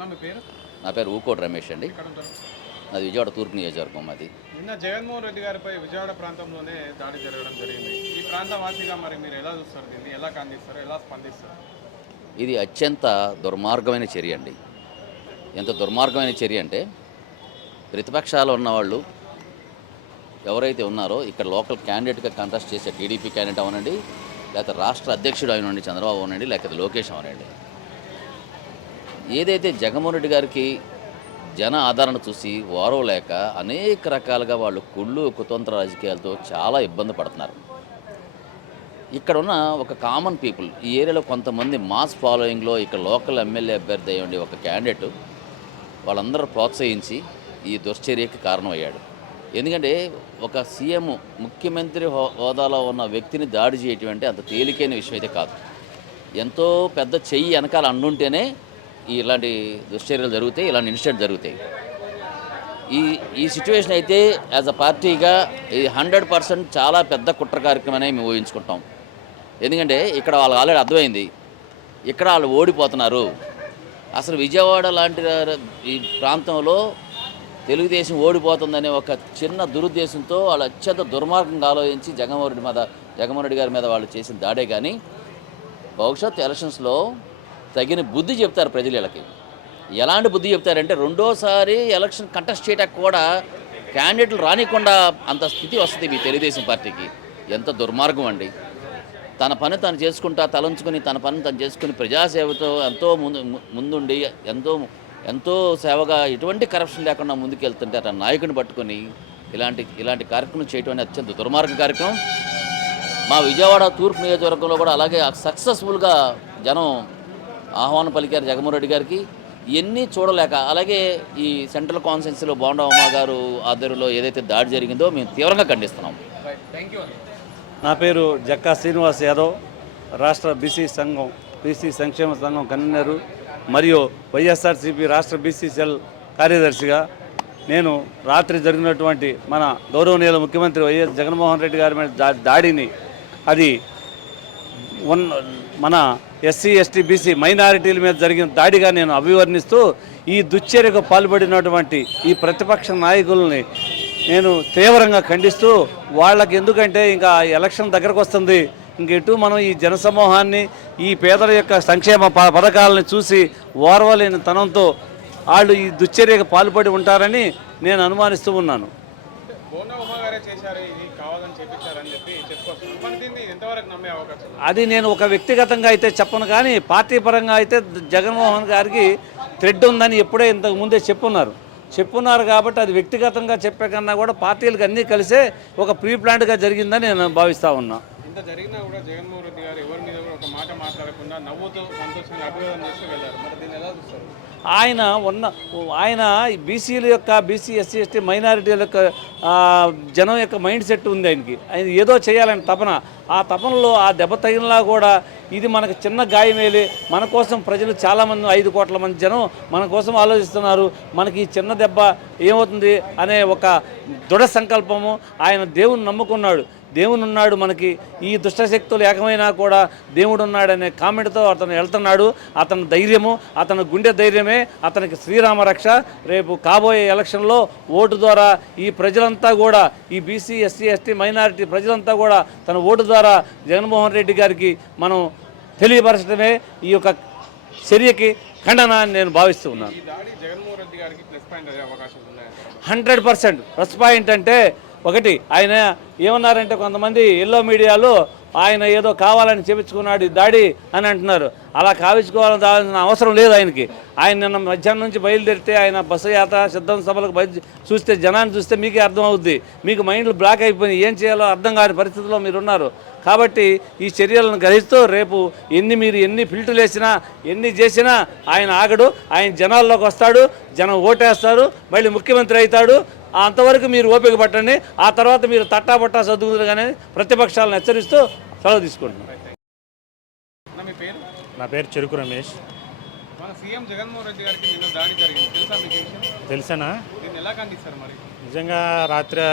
నా పేరు? ఊకోటి రమేష్ అండి. నాది విజయవాడ తూర్పు నియోజకవర్గం మాది. నిన్న జగన్మోహన్ రెడ్డి గారిపై విజయవాడ ప్రాంతంలోనే దాడి జరగడం జరిగింది. ఈ ప్రాంతవాసిగా మరి మీరు ఎలా చూస్తారు దీన్ని? ఎలా ఖండిస్తారు? ఎలా స్పందిస్తారు? ఇది అత్యంత దుర్మార్గమైన చర్య అండి. ఎంత దుర్మార్గమైన చర్య అంటే ప్రతిపక్షాలు ఉన్నవాళ్ళు ఎవరైతే ఉన్నారో ఇక్కడ లోకల్ క్యాండిడేట్గా కంటెస్ట్ చేసే టీడీపీ క్యాండిడేట్ అవనండి లేకపోతే రాష్ట్ర అధ్యక్షుడు అవనండి చంద్రబాబు అవనండి లేకపోతే లోకేష్ అవనండి. ఏదైతే జగన్మోహన్ రెడ్డి గారికి జన ఆదరణ చూసి వారో లేక అనేక రకాలుగా వాళ్ళు కుళ్ళు కుతంత్ర రాజకీయాలతో చాలా ఇబ్బంది పడుతున్నారు. ఇక్కడ ఉన్న ఒక కామన్ పీపుల్ ఈ ఏరియాలో కొంతమంది మాస్ ఫాలోయింగ్లో ఇక్కడ లోకల్ ఎమ్మెల్యే అభ్యర్థి అయ్యండి ఒక క్యాండిడేట్ వాళ్ళందరూ ప్రోత్సహించి ఈ దుశ్చర్యకి కారణమయ్యాడు. ఎందుకంటే ఒక సీఎం ముఖ్యమంత్రి హో హోదాలో ఉన్న వ్యక్తిని దాడి చేయటం అంటే అంత తేలికైన విషయం అయితే కాదు. ఎంతో పెద్ద చెయ్యి వెనకాల అండుంటేనే ఇలాంటి దుశ్చర్యలు జరుగుతాయి ఇలాంటి ఇన్సిడెంట్ జరుగుతాయి. ఈ ఈ సిచ్యువేషన్ అయితే యాజ్ అ పార్టీగా ఇది హండ్రెడ్ పర్సెంట్ చాలా పెద్ద కుట్ర కార్యక్రమమే మేము ఊహించుకుంటాం. ఎందుకంటే ఇక్కడ వాళ్ళు ఆల్రెడీ అర్థమైంది ఇక్కడ వాళ్ళు ఓడిపోతున్నారు. అసలు విజయవాడ లాంటి ఈ ప్రాంతంలో తెలుగుదేశం ఓడిపోతుందనే ఒక చిన్న దురుద్దేశంతో వాళ్ళు అత్యంత దుర్మార్గంగా ఆలోచించి జగన్మోహన్ రెడ్డి మీద జగన్మోహన్ రెడ్డి గారి మీద వాళ్ళు చేసిన దాడే కానీ భవిష్యత్ ఎలక్షన్స్లో తగిన బుద్ధి చెప్తారు ప్రజలు వీళ్ళకి. ఎలాంటి బుద్ధి చెప్తారంటే రెండోసారి ఎలక్షన్ కంటెస్ట్ చేయడానికి కూడా క్యాండిడేట్లు రానికుండా అంత స్థితి వస్తుంది మీ తెలుగుదేశం పార్టీకి. ఎంత దుర్మార్గం అండి. తన పని తను చేసుకుంటా తలంచుకుని తన పని తను చేసుకుని ప్రజాసేవతో ఎంతో ముందు ముందుండి ఎంతో ఎంతో సేవగా ఎటువంటి కరప్షన్ లేకుండా ముందుకెళ్తుంటే అతను నాయకుని పట్టుకొని ఇలాంటి ఇలాంటి కార్యక్రమం చేయటం అనేది అత్యంత దుర్మార్గ కార్యక్రమం. మా విజయవాడ తూర్పు నియోజకవర్గంలో కూడా అలాగే సక్సెస్ఫుల్గా జనం ఆహ్వానం పలికారు జగన్మోహన్ రెడ్డి గారికి. ఇవన్నీ చూడలేక అలాగే ఈ సెంట్రల్ కాన్స్టిట్యున్సీలో బోండా ఉమా గారు ఆధ్వర్యంలో ఏదైతే దాడి జరిగిందో మేము తీవ్రంగా ఖండిస్తున్నాం. నా పేరు జక్కా శ్రీనివాస్ యాదవ్. రాష్ట్ర బీసీ సంఘం బీసీ సంక్షేమ సంఘం కన్వీనరు మరియు వైఎస్ఆర్సీపీ రాష్ట్ర బీసీ సెల్ కార్యదర్శిగా నేను రాత్రి జరిగినటువంటి మన గౌరవనీయుల ముఖ్యమంత్రి వైఎస్ జగన్మోహన్ రెడ్డి గారి మీద దా- దాడిని అది ఉన్న మన ఎస్సీ ఎస్టీ బీసీ మైనారిటీల మీద జరిగిన దాడిగా నేను అభివర్ణిస్తూ ఈ దుశ్చర్యకు పాల్పడినటువంటి ఈ ప్రతిపక్ష నాయకుల్ని నేను తీవ్రంగా ఖండిస్తూ వాళ్ళకి ఎందుకంటే ఇంకా ఎలక్షన్ దగ్గరకు వస్తుంది. ఇంకెటు మనం ఈ జనసమూహాన్ని ఈ పేదల యొక్క సంక్షేమ ప- చూసి ఓర్వలేని తనంతో వాళ్ళు ఈ దుశ్చర్యకు పాల్పడి ఉంటారని నేను అనుమానిస్తూ ఉన్నాను. చేశారు ఇది కావాలని చేపించారని చెప్పి దీన్ని ఎంతవరకు నమ్మే అవకాశం? అది నేను ఒక వ్యక్తిగతంగా అయితే చెప్పను కానీ పార్టీ పరంగా అయితే జగన్మోహన్ గారికి థ్రెడ్ ఉందని ఎప్పుడే ఇంతకు ముందే చెప్పున్నారు. చెప్పున్నారు కాబట్టి అది వ్యక్తిగతంగా చెప్పే కన్నా కూడా పార్టీలకు అన్నీ కలిసే ఒక ప్రీ ప్లాన్డ్గా జరిగిందని నేను భావిస్తూ ఉన్నా. ఇంత జరిగినా కూడా జగన్మోహన్ రెడ్డి గారు ఎవరి మీద కూడా ఒక మాట మాట్లాడకుండా నవ్వుతూ సంతోషంగా అభివాదం చేస్తూ వెళ్ళారు. మరి దీన్ని ఎలా చూస్తారు? ఆయన ఉన్న ఆయన బీసీల యొక్క బీసీ ఎస్సీ ఎస్టీ మైనారిటీల యొక్క జనం యొక్క మైండ్ సెట్ ఉంది ఆయనకి. ఆయన ఏదో చేయాలని తపన. ఆ తపనలో ఆ దెబ్బ తగినలా కూడా ఇది మనకు చిన్న గాయమేలి. మన కోసం ప్రజలు చాలామంది ఐదు కోట్ల మంది జనం మన కోసం ఆలోచిస్తున్నారు. మనకి ఈ చిన్న దెబ్బ ఏమవుతుంది అనే ఒక దృఢ సంకల్పము ఆయన దేవుని నమ్ముకున్నాడు. దేవుని ఉన్నాడు మనకి. ఈ దుష్టశక్తులు ఏకమైనా కూడా దేవుడు ఉన్నాడనే కామెంట్తో అతను వెళ్తున్నాడు. అతని ధైర్యము అతని గుండె ధైర్యమే అతనికి శ్రీరామ రక్ష. రేపు కాబోయే ఎలక్షన్లో ఓటు ద్వారా ఈ ప్రజలంతా కూడా ఈ బీసీ ఎస్సీ ఎస్టీ మైనారిటీ ప్రజలంతా కూడా తన ఓటు ద్వారా జగన్మోహన్ రెడ్డి గారికి మనం తెలియపరచడమే ఈ యొక్క చర్యకి ఖండన అని నేను భావిస్తూ ఉన్నాను. Hundred percent. ప్లస్ పాయింట్ అంటే ఒకటి ఆయన ఏమన్నారంటే కొంతమంది ఎల్లో మీడియాలో ఆయన ఏదో కావాలని చెప్పించుకున్నాడు ఈ దాడి అని అంటున్నారు. అలా కావించుకోవాలని అవసరం లేదు ఆయనకి. ఆయన నిన్న మధ్యాహ్నం నుంచి బయలుదేరితే ఆయన బస్సు యాత్ర సిద్ధం సభలకు బయలు చూస్తే జనాన్ని చూస్తే మీకే అర్థం అవుద్ది మీకు మైండ్లు బ్లాక్ అయిపోయినాయి. ఏం చేయాలో అర్థం కాని పరిస్థితిలో మీరు ఉన్నారు కాబట్టి ఈ చర్యలను గ్రహిస్తూ రేపు ఎన్ని మీరు ఎన్ని ఫిల్టర్లు వేసినా ఎన్ని చేసినా ఆయన ఆగడు. ఆయన జనాల్లోకి వస్తాడు. జనం ఓటేస్తారు. మళ్ళీ ముఖ్యమంత్రి అవుతాడు. అంతవరకు మీరు ఓపిక పట్టండి. ఆ తర్వాత మీరు తట్టా పట్టా చదువుతారు కానీ ప్రతిపక్షాలను హెచ్చరిస్తూ సెలవు తీసుకుంటున్నాం పేరు? నా పేరు చెరుకు రమేష్. మన సీఎం జగన్మోహన్ రెడ్డి గారికి నిన్న దాడి జరిగింది. తెలుసా మీకు ఈ విషయం? తెలిసేనా? నిజంగా రాత్రి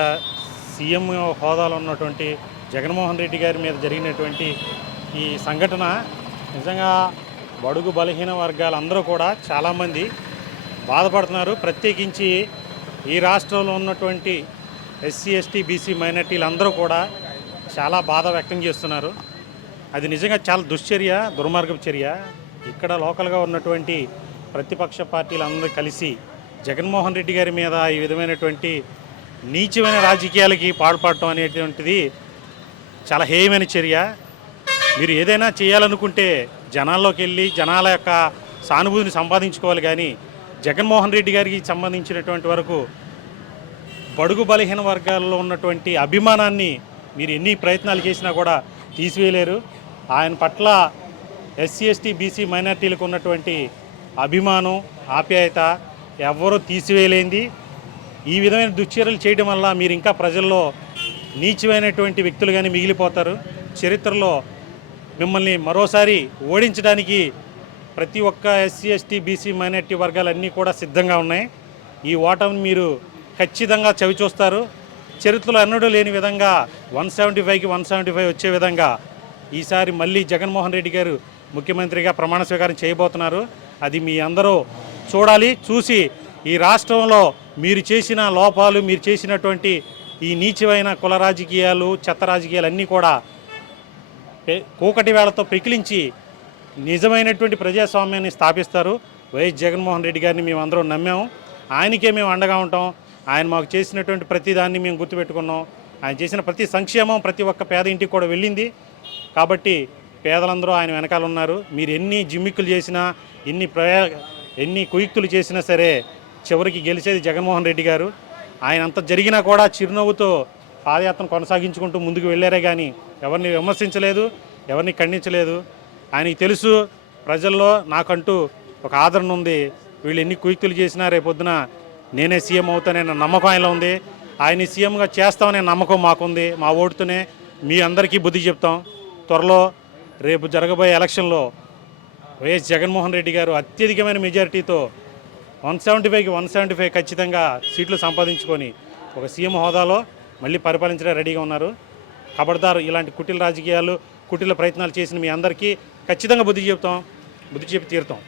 సీఎం హోదాలో ఉన్నటువంటి జగన్మోహన్ రెడ్డి గారి మీద జరిగినటువంటి ఈ సంఘటన నిజంగా బడుగు బలహీన వర్గాలందరూ కూడా చాలామంది బాధపడుతున్నారు. ప్రత్యేకించి ఈ రాష్ట్రంలో ఉన్నటువంటి ఎస్సీ ఎస్టీ బీసీ మైనార్టీలు అందరూ కూడా చాలా బాధ వ్యక్తం చేస్తున్నారు. అది నిజంగా చాలా దుశ్చర్య దుర్మార్గపు చర్య. ఇక్కడ లోకల్గా ఉన్నటువంటి ప్రతిపక్ష పార్టీలు అందరూ కలిసి జగన్మోహన్ రెడ్డి గారి మీద ఈ విధమైనటువంటి నీచమైన రాజకీయాలకి పాల్పడటం అనేటువంటిది చాలా హేయమైన చర్య. మీరు ఏదైనా చేయాలనుకుంటే జనాల్లోకి వెళ్ళి జనాల యొక్క సానుభూతిని సంపాదించుకోవాలి కానీ జగన్మోహన్ రెడ్డి గారికి సంబంధించినటువంటి వరకు బడుగు బలహీన వర్గాల్లో ఉన్నటువంటి అభిమానాన్ని మీరు ఎన్ని ప్రయత్నాలు చేసినా కూడా తీసివేయలేరు. ఆయన పట్ల ఎస్సీ ఎస్టీ బీసీ మైనార్టీలకు ఉన్నటువంటి అభిమానం ఆప్యాయత ఎవ్వరూ తీసివేయలేంది. ఈ విధమైన దుశ్చర్యలు చేయడం వల్ల మీరు ఇంకా ప్రజల్లో నీచమైనటువంటి వ్యక్తులుగానే మిగిలిపోతారు. చరిత్రలో మిమ్మల్ని మరోసారి ఓడించడానికి ప్రతి ఒక్క ఎస్సీ ఎస్టీ బీసీ మైనార్టీ వర్గాలన్నీ కూడా సిద్ధంగా ఉన్నాయి. ఈ ఓటమి మీరు ఖచ్చితంగా చవి చూస్తారు. చరిత్రలో ఎన్నడూ లేని విధంగా వన్ సెవెంటీ ఫైవ్కి వన్ సెవెంటీ ఫైవ్ వచ్చే విధంగా ఈసారి మళ్ళీ జగన్మోహన్ రెడ్డి గారు ముఖ్యమంత్రిగా ప్రమాణ స్వీకారం చేయబోతున్నారు. అది మీ అందరూ చూడాలి చూసి ఈ రాష్ట్రంలో మీరు చేసిన లోపాలు మీరు చేసినటువంటి ఈ నీచమైన కుల రాజకీయాలు చెత్త రాజకీయాలు అన్నీ కూడా కూకటి వేళతో పెకిలించి నిజమైనటువంటి ప్రజాస్వామ్యాన్ని స్థాపిస్తారు. వైఎస్ జగన్మోహన్ రెడ్డి గారిని మేము అందరం నమ్మాము. ఆయనకే మేము అండగా ఉంటాం. ఆయన మాకు చేసినటువంటి ప్రతి దాన్ని మేము గుర్తుపెట్టుకున్నాం. ఆయన చేసిన ప్రతి సంక్షేమం ప్రతి ఒక్క పేద ఇంటికి కూడా వెళ్ళింది. కాబట్టి పేదలందరూ ఆయన వెనకాల ఉన్నారు. మీరు ఎన్ని జిమ్మిక్కులు చేసినా ఎన్ని ప్రయా ఎన్ని కుయుక్తులు చేసినా సరే చివరికి గెలిచేది జగన్మోహన్ రెడ్డి గారు. ఆయన అంత జరిగినా కూడా చిరునవ్వుతో పాదయాత్ర కొనసాగించుకుంటూ ముందుకు వెళ్ళారే కానీ ఎవరిని విమర్శించలేదు ఎవరిని ఖండించలేదు. ఆయనకి తెలుసు ప్రజల్లో నాకంటూ ఒక ఆదరణ ఉంది. వీళ్ళు ఎన్ని కుయుక్తులు చేసినా రేపొద్దున నేనే సీఎం అవుతానన్న నమ్మకం ఆయనలో ఉంది. ఆయన సీఎంగా చేస్తామనే నమ్మకం మాకుంది. మా ఓటుతోనే మీ అందరికీ బుద్ధి చెప్తాం. త్వరలో రేపు జరగబోయే ఎలక్షన్లో వైఎస్ జగన్మోహన్ రెడ్డి గారు అత్యధికమైన మెజారిటీతో వన్ సెవెంటీ ఫైవ్కి వన్ సెవెంటీ ఫైవ్ ఖచ్చితంగా సీట్లు సంపాదించుకొని ఒక సీఎం హోదాలో మళ్ళీ పరిపాలించడానికి రెడీగా ఉన్నారు. ఖబర్దారు ఇలాంటి కుటిల రాజకీయాలు కుటిల ప్రయత్నాలు చేసిన మీ అందరికీ ఖచ్చితంగా బుద్ధి చెప్తాం బుద్ధి చెప్పి తీరుతాం.